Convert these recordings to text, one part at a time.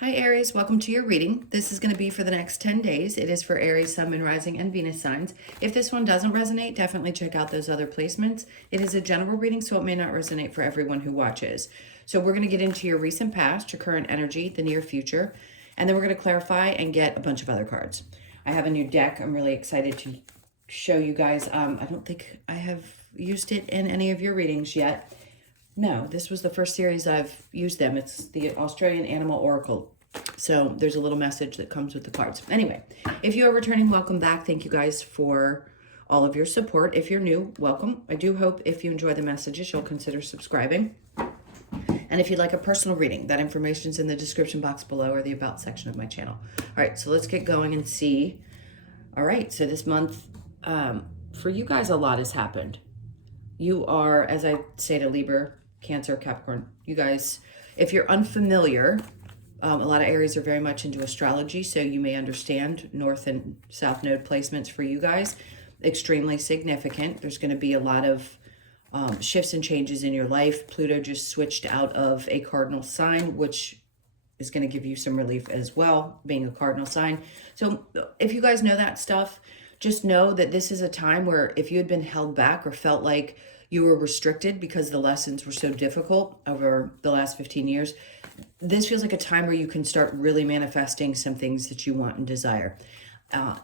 Hi Aries, welcome to your reading. This is going to be for the next 10 days. It is for Aries, Sun, Moon, Rising, and Venus signs. If this one doesn't resonate, definitely check out those other placements. It is a general reading, so it may not resonate for everyone who watches. So we're going to get into your recent past, your current energy, the near future, and then we're going to clarify and get a bunch of other cards. I have a new deck. I'm really excited to show you guys. I don't think I have used it in any of your readings yet. No, this was the first series I've used them. It's the Australian Animal Oracle. So there's a little message that comes with the cards. Anyway, if you are returning, welcome back. Thank you guys for all of your support. If you're new, welcome. I do hope if you enjoy the messages, you'll consider subscribing. And if you'd like a personal reading, that information is in the description box below or the About section of my channel. All right, so let's get going and see. All right, so this month, for you guys, a lot has happened. You are, as I say to Libra, Cancer, Capricorn, you guys, if you're unfamiliar, a lot of Aries are very much into astrology, so you may understand North and South Node placements for you guys. Extremely significant. There's going to be a lot of shifts and changes in your life. Pluto just switched out of a cardinal sign, which is going to give you some relief as well, being a cardinal sign. So if you guys know that stuff, just know that this is a time where if you had been held back or felt like you were restricted because the lessons were so difficult over the last 15 years, this feels like a time where you can start really manifesting some things that you want and desire.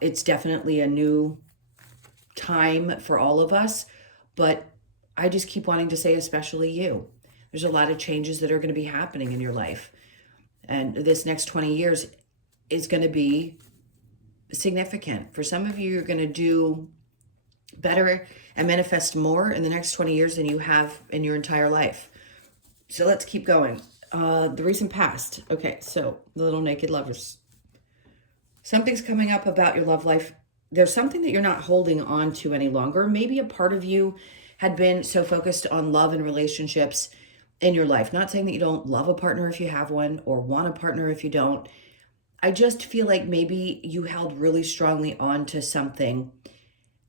It's definitely a new time for all of us, but I just keep wanting to say, especially you. There's a lot of changes that are going to be happening in your life. And this next 20 years is going to be significant. For some of you, you're going to do better and manifest more in the next 20 years than you have in your entire life. So let's keep going. The recent past. Okay, so the little naked lovers. Something's coming up about your love life. There's something that you're not holding on to any longer. Maybe a part of you had been so focused on love and relationships in your life. Not saying that you don't love a partner if you have one or want a partner if you don't. I just feel like maybe you held really strongly on to something,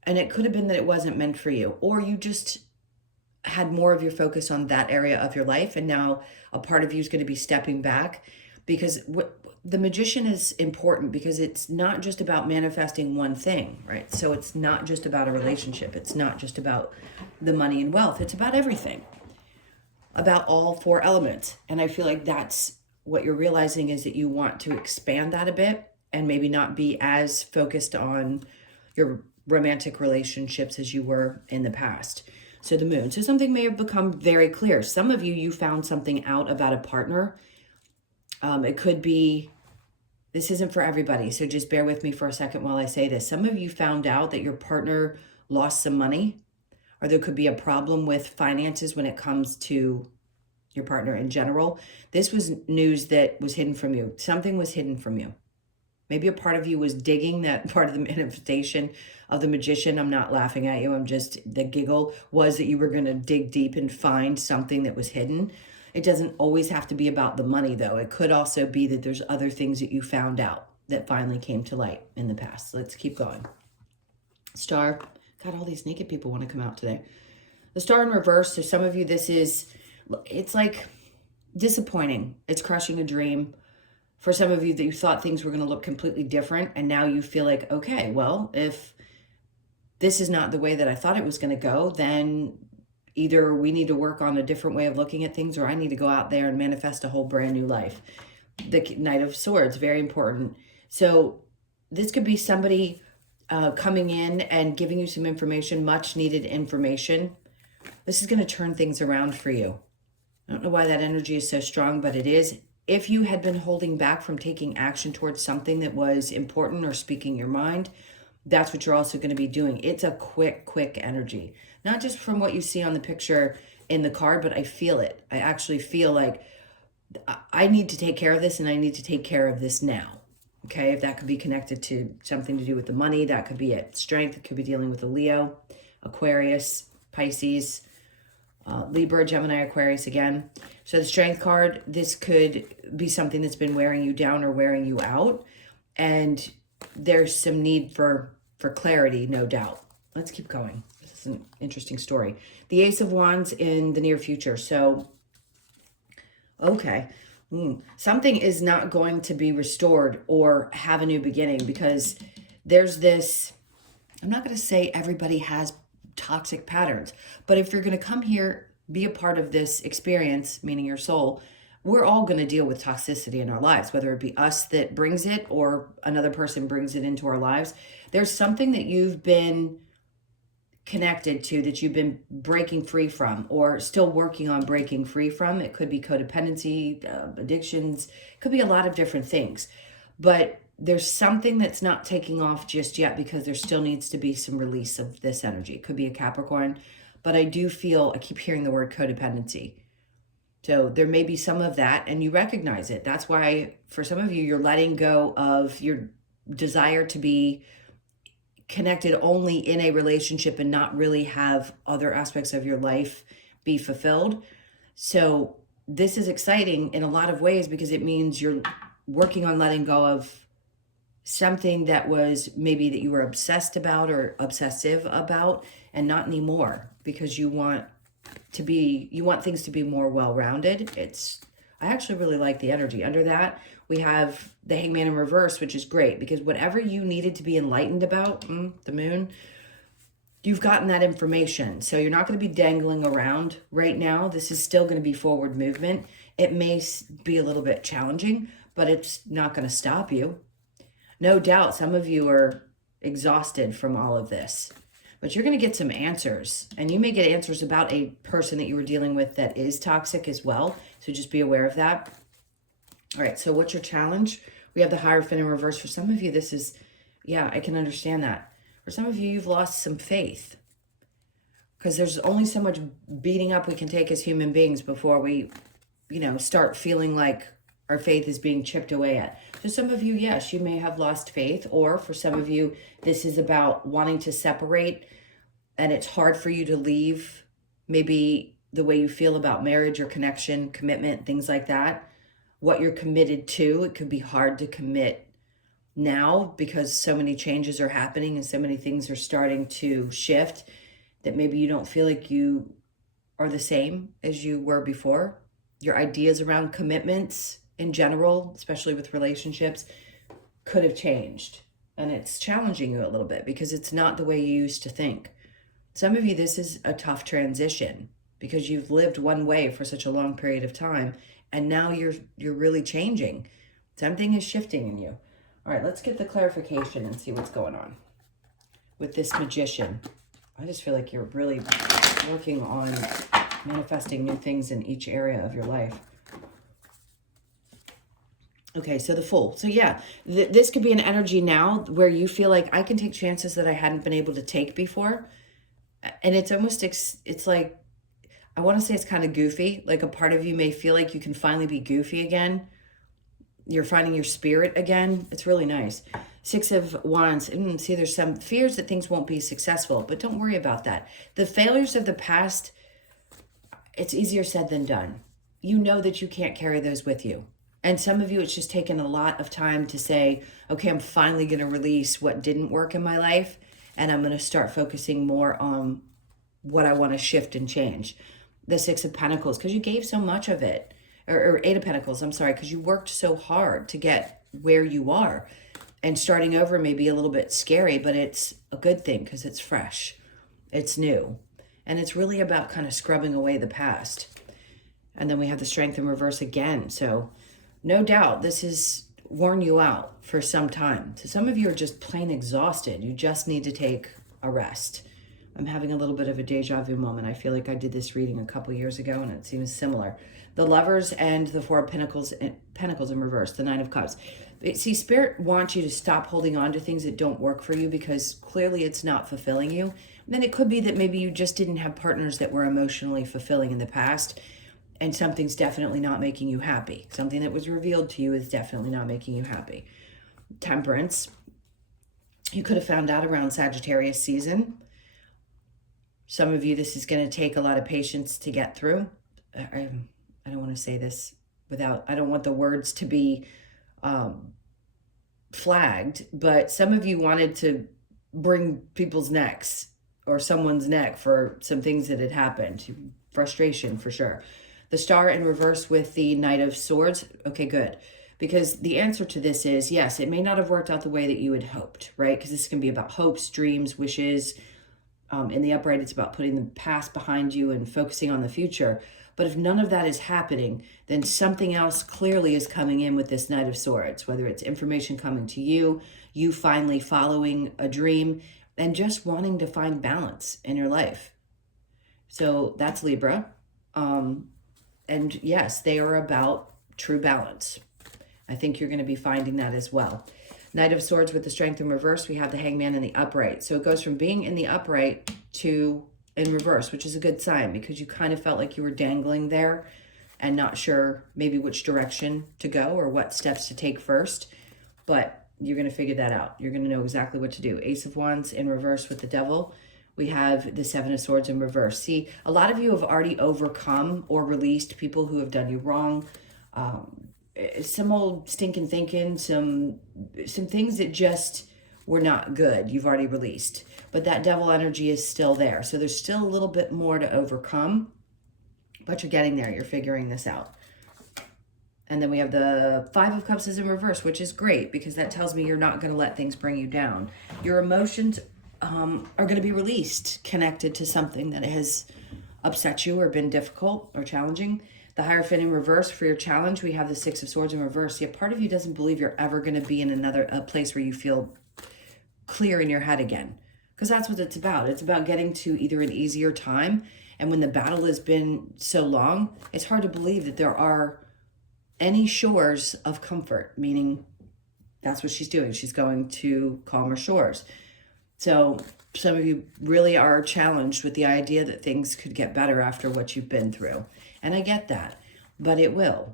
and it could have been that it wasn't meant for you, or you just had more of your focus on that area of your life, and now a part of you is going to be stepping back, because the Magician is important because it's not just about manifesting one thing, right? So it's not just about a relationship. It's not just about the money and wealth. It's about everything, about all four elements. And I feel like that's what you're realizing, is that you want to expand that a bit and maybe not be as focused on your romantic relationships as you were in the past. So the moon. So something may have become very clear. Some of you found something out about a partner. It could be, this isn't for everybody, so just bear with me for a second while I say this. Some of you found out that your partner lost some money, or there could be a problem with finances when it comes to your partner in general. This was news that was hidden from you. Something was hidden from you. Maybe a part of you was digging that part of the manifestation of the Magician. I'm not laughing at you. I'm just, the giggle was that you were going to dig deep and find something that was hidden. It doesn't always have to be about the money, though. It could also be that there's other things that you found out that finally came to light in the past. Let's keep going. Star. God, all these naked people want to come out today. The Star in reverse. So some of you, it's like disappointing. It's crushing a dream. For some of you, that you thought things were going to look completely different, and now you feel like, okay, well, if this is not the way that I thought it was going to go, then either we need to work on a different way of looking at things, or I need to go out there and manifest a whole brand new life. The Knight of Swords, very important. So this could be somebody coming in and giving you some information, much needed information. This is going to turn things around for you. I don't know why that energy is so strong, but it is. If you had been holding back from taking action towards something that was important or speaking your mind, that's what you're also going to be doing. It's a quick energy. Not just from what you see on the picture in the card, but I feel it. I actually feel like I need to take care of this, and I need to take care of this now. Okay, if that could be connected to something to do with the money, that could be it. Strength, it could be dealing with a Leo, Aquarius, Pisces, Libra, Gemini, Aquarius again. So the Strength card, this could be something that's been wearing you down or wearing you out. And there's some need for clarity, no doubt. Let's keep going. This is an interesting story. The Ace of Wands in the near future. So, okay. Something is not going to be restored or have a new beginning, because there's this, I'm not going to say everybody has toxic patterns, but if you're going to come here, be a part of this experience, meaning your soul, we're all going to deal with toxicity in our lives, whether it be us that brings it or another person brings it into our lives. There's something that you've been connected to, that you've been breaking free from or still working on breaking free from. It could be codependency, addictions, it could be a lot of different things. But there's something that's not taking off just yet, because there still needs to be some release of this energy. It could be a Capricorn, but I do feel, I keep hearing the word codependency. So there may be some of that, and you recognize it. That's why for some of you, you're letting go of your desire to be connected only in a relationship and not really have other aspects of your life be fulfilled. So this is exciting in a lot of ways, because it means you're working on letting go of something that was maybe that you were obsessed about or obsessive about, and not anymore, because you want things to be more well-rounded. I actually really like the energy. Under that, we have the Hangman in reverse, which is great, because whatever you needed to be enlightened about, the moon, you've gotten that information. So you're not going to be dangling around right now. This is still going to be forward movement. It may be a little bit challenging, but it's not going to stop you. No doubt some of you are exhausted from all of this, but you're going to get some answers, and you may get answers about a person that you were dealing with that is toxic as well. So just be aware of that. All right, so what's your challenge? We have the Hierophant in reverse. For some of you, this is, yeah, I can understand that. For some of you, you've lost some faith, because there's only so much beating up we can take as human beings before we, start feeling like our faith is being chipped away at. For some of you, yes, you may have lost faith, or for some of you, this is about wanting to separate, and it's hard for you to leave maybe the way you feel about marriage or connection, commitment, things like that. What you're committed to, it could be hard to commit now, because so many changes are happening and so many things are starting to shift, that maybe you don't feel like you are the same as you were before. Your ideas around commitments in general, especially with relationships, could have changed, and it's challenging you a little bit, because it's not the way you used to think. Some of you, this is a tough transition, because you've lived one way for such a long period of time, and now you're really changing. Something is shifting in you. All right, let's get the clarification and see what's going on with this Magician. I just feel like you're really working on manifesting new things in each area of your life. Okay, so the Fool. So yeah, this could be an energy now where you feel like, I can take chances that I hadn't been able to take before. And it's almost, it's like, I want to say it's kind of goofy. Like a part of you may feel like you can finally be goofy again. You're finding your spirit again. It's really nice. Six of Wands. See, there's some fears that things won't be successful, but don't worry about that. The failures of the past, it's easier said than done. You know that you can't carry those with you. And some of you, it's just taken a lot of time to say, okay, I'm finally going to release what didn't work in my life, and I'm going to start focusing more on what I want to shift and change. The Six of Pentacles, because you gave so much of it. Or Eight of Pentacles, I'm sorry, because you worked so hard to get where you are. And starting over may be a little bit scary, but it's a good thing, because it's fresh. It's new. And it's really about kind of scrubbing away the past. And then we have the Strength in reverse again. So no doubt this has worn you out for some time. So some of you are just plain exhausted. You just need to take a rest. I'm having a little bit of a deja vu moment. I feel like I did this reading a couple years ago, and it seems similar. The Lovers and the Four of Pentacles in reverse, the Nine of Cups. See, Spirit wants you to stop holding on to things that don't work for you, because clearly it's not fulfilling you. And then it could be that maybe you just didn't have partners that were emotionally fulfilling in the past, and something's definitely not making you happy. Something that was revealed to you is definitely not making you happy. Temperance. You could have found out around Sagittarius season. Some of you, this is going to take a lot of patience to get through. I don't want to say this without, I don't want the words to be flagged, but some of you wanted to bring people's necks or someone's neck for some things that had happened. Frustration for sure. The Star in reverse with the Knight of Swords. Okay, good. Because the answer to this is, yes, it may not have worked out the way that you had hoped, right? Because this is going to be about hopes, dreams, wishes. In the upright, it's about putting the past behind you and focusing on the future. But if none of that is happening, then something else clearly is coming in with this Knight of Swords, whether it's information coming to you, you finally following a dream, and just wanting to find balance in your life. So that's Libra. And yes, they are about true balance. I think you're going to be finding that as well. Knight of Swords with the Strength in reverse. We have the Hangman in the upright. So it goes from being in the upright to in reverse, which is a good sign because you kind of felt like you were dangling there and not sure maybe which direction to go or what steps to take first. But you're going to figure that out. You're going to know exactly what to do. Ace of Wands in reverse with the Devil. We have the Seven of Swords in reverse. See, a lot of you have already overcome or released people who have done you wrong. Some old stinking thinking, some things that just were not good, you've already released. But that devil energy is still there. So there's still a little bit more to overcome, but you're getting there. You're figuring this out. And then we have the Five of Cups is in reverse, which is great because that tells me you're not going to let things bring you down. Your emotions are going to be released, connected to something that has upset you or been difficult or challenging. The Hierophant in reverse for your challenge, we have the Six of Swords in reverse. Yeah, part of you doesn't believe you're ever going to be in a place where you feel clear in your head again. Because that's what it's about. It's about getting to either an easier time. And when the battle has been so long, it's hard to believe that there are any shores of comfort, meaning that's what she's doing. She's going to calmer shores. So some of you really are challenged with the idea that things could get better after what you've been through. And I get that, but it will,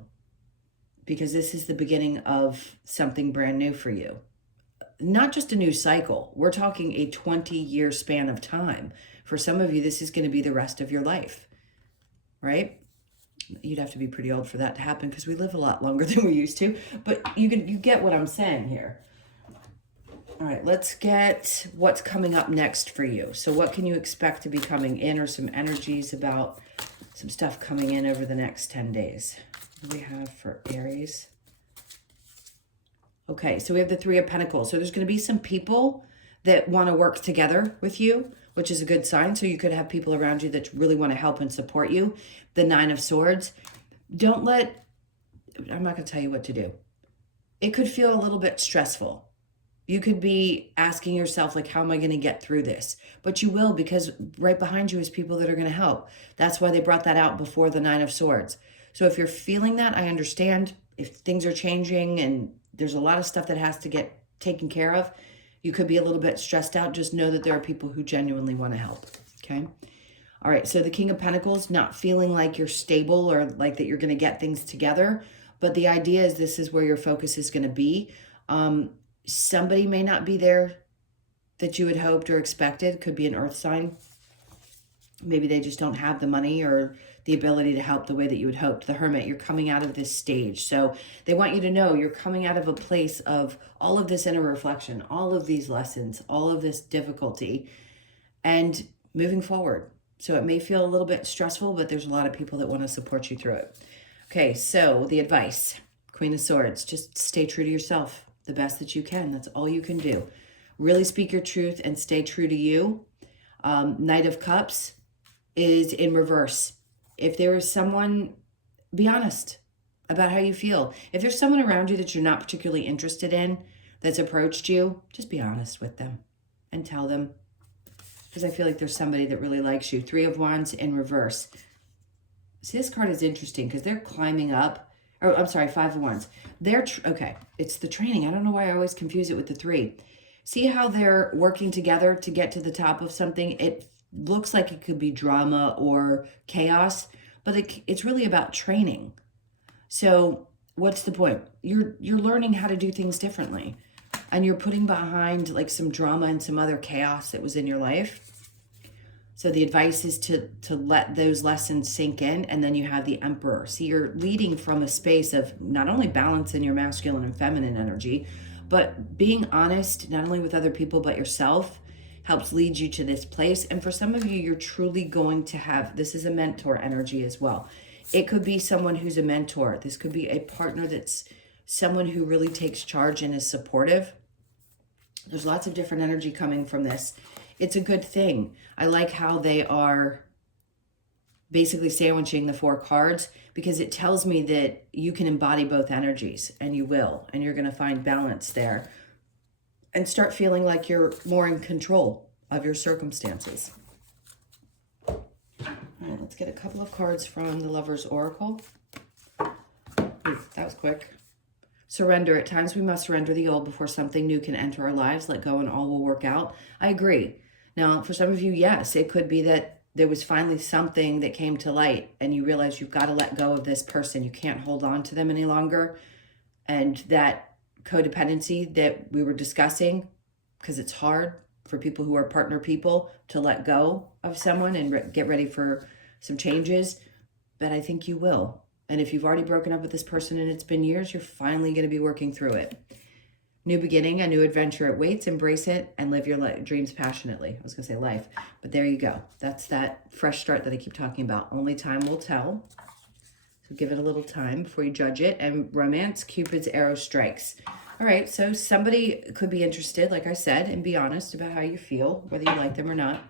because this is the beginning of something brand new for you. Not just a new cycle. We're talking a 20-year span of time. For some of you, this is going to be the rest of your life, right? You'd have to be pretty old for that to happen because we live a lot longer than we used to, but you get what I'm saying here. All right, let's get what's coming up next for you. So what can you expect to be coming in, or some energies about some stuff coming in over the next 10 days? What do we have for Aries? Okay, so we have the Three of Pentacles. So there's going to be some people that want to work together with you, which is a good sign. So you could have people around you that really want to help and support you. The Nine of Swords. I'm not going to tell you what to do. It could feel a little bit stressful. You could be asking yourself, like, how am I going to get through this? But you will, because right behind you is people that are going to help. That's why they brought that out before the Nine of Swords. So if you're feeling that, I understand. If things are changing and there's a lot of stuff that has to get taken care of, you could be a little bit stressed out. Just know that there are people who genuinely want to help, okay? All right, so the King of Pentacles, not feeling like you're stable or like that you're going to get things together. But the idea is this is where your focus is going to be. Somebody may not be there that you had hoped or expected. Could be an earth sign. Maybe they just don't have the money or the ability to help the way that you had hoped. The Hermit, you're coming out of this stage. So they want you to know you're coming out of a place of all of this inner reflection, all of these lessons, all of this difficulty, and moving forward. So it may feel a little bit stressful, but there's a lot of people that want to support you through it. Okay, so the advice, Queen of Swords, just stay true to yourself the best that you can. That's all you can do. Really speak your truth and stay true to you. Knight of Cups is in reverse. If there is someone, be honest about how you feel. If there's someone around you that you're not particularly interested in that's approached you, just be honest with them and tell them. Because I feel like there's somebody that really likes you. Three of Wands in reverse. See, this card is interesting because they're climbing up. Oh, I'm sorry, Five of Wands. Okay, it's the training. I don't know why I always confuse it with the three. See how they're working together to get to the top of something? It looks like it could be drama or chaos, but it's really about training. So what's the point? You're learning how to do things differently, and you're putting behind like some drama and some other chaos that was in your life. So the advice is to let those lessons sink in, and then you have the Emperor. See, you're leading from a space of not only balance in your masculine and feminine energy, but being honest, not only with other people, but yourself, helps lead you to this place. And for some of you, you're truly going to have, this is a mentor energy as well. It could be someone who's a mentor. This could be a partner that's someone who really takes charge and is supportive. There's lots of different energy coming from this. It's a good thing. I like how they are basically sandwiching the 4 cards, because it tells me that you can embody both energies, and you will, and you're going to find balance there and start feeling like you're more in control of your circumstances. All right, let's get a couple of cards from the Lover's Oracle. Ooh, that was quick. Surrender. At times we must surrender the old before something new can enter our lives. Let go and all will work out. I agree. Now, for some of you, yes, it could be that there was finally something that came to light and you realize you've got to let go of this person. You can't hold on to them any longer. And that codependency that we were discussing, because it's hard for people who are partner people to let go of someone and get ready for some changes. But I think you will. And if you've already broken up with this person and it's been years, you're finally going to be working through it. New beginning, a new adventure awaits. Embrace it and live your dreams passionately. I was going to say life, but there you go. That's that fresh start that I keep talking about. Only time will tell. So give it a little time before you judge it. And romance, Cupid's arrow strikes. All right, so somebody could be interested, like I said, and be honest about how you feel, whether you like them or not.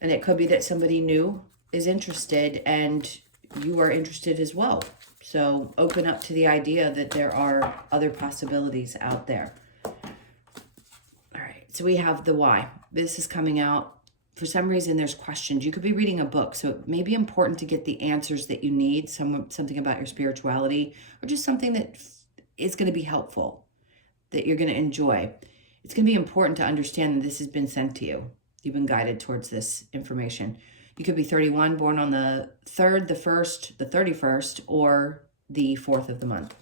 And it could be that somebody new is interested and you are interested as well. So open up to the idea that there are other possibilities out there. All right, so we have the why. This is coming out. For some reason, there's questions. You could be reading a book, so it may be important to get the answers that you need, something about your spirituality, or just something that is going to be helpful, that you're going to enjoy. It's going to be important to understand that this has been sent to you. You've been guided towards this information. You could be 31, born on the 3rd, the 1st, the 31st, or the 4th of the month.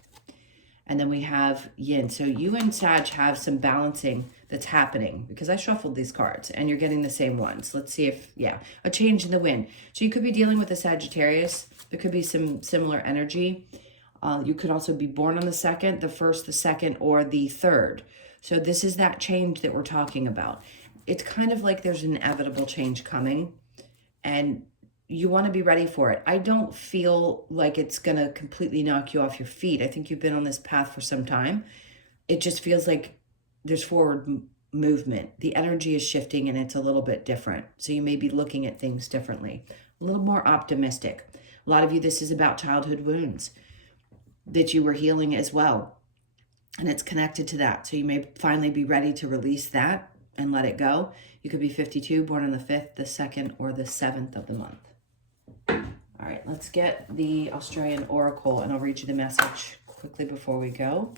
And then we have yin. So you and Sag have some balancing that's happening, because I shuffled these cards and you're getting the same ones. Let's see if, yeah, a change in the wind. So you could be dealing with a Sagittarius. There could be some similar energy. You could also be born on the 2nd, the 1st, the 2nd, or the 3rd. So this is that change that we're talking about. It's kind of like there's an inevitable change coming, and you want to be ready for it. I don't feel like it's going to completely knock you off your feet. I think you've been on this path for some time. It just feels like there's forward movement. The energy is shifting and it's a little bit different. So you may be looking at things differently, a little more optimistic. A lot of you, this is about childhood wounds that you were healing as well. And it's connected to that. So you may finally be ready to release that and let it go. You could be 52, born on the 5th, the 2nd, or the 7th of the month. All right, let's get the Australian Oracle, and I'll read you the message quickly before we go.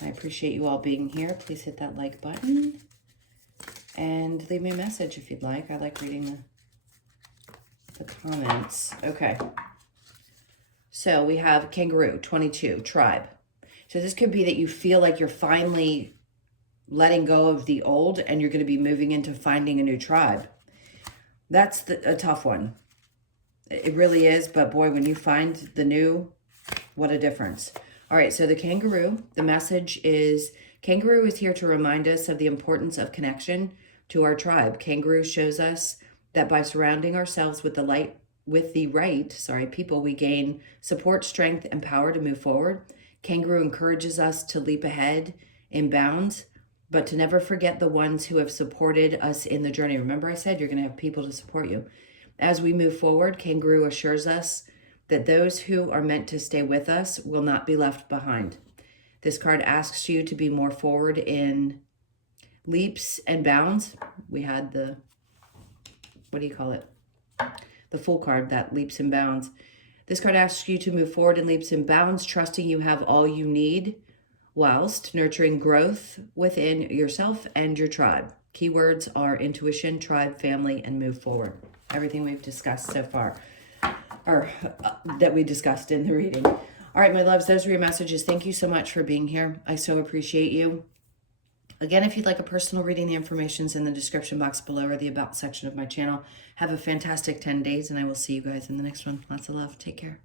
I appreciate you all being here. Please hit that like button and leave me a message if you'd like. I like reading the comments. Okay. So we have Kangaroo, 22, Tribe. So this could be that you feel like you're finally letting go of the old and you're going to be moving into finding a new tribe. That's a tough one. It really is, but boy, when you find the new, what a difference. All right, so the Kangaroo, the message is, Kangaroo is here to remind us of the importance of connection to our tribe. Kangaroo shows us that by surrounding ourselves with the right people, we gain support, strength, and power to move forward. Kangaroo encourages us to leap ahead in bounds, but to never forget the ones who have supported us in the journey. Remember, I said you're going to have people to support you. As we move forward, Kangaroo assures us that those who are meant to stay with us will not be left behind. This card asks you to be more forward in leaps and bounds. We had the, what do you call it? The Fool card, that leaps and bounds. This card asks you to move forward in leaps and bounds, trusting you have all you need, whilst nurturing growth within yourself and your tribe. Keywords are intuition, tribe, family, and move forward. Everything we've discussed so far, or that we discussed in the reading. All right, my loves, those are your messages. Thank you so much for being here. I so appreciate you. Again, if you'd like a personal reading, the information's in the description box below or the About section of my channel. Have a fantastic 10 days, and I will see you guys in the next one. Lots of love. Take care.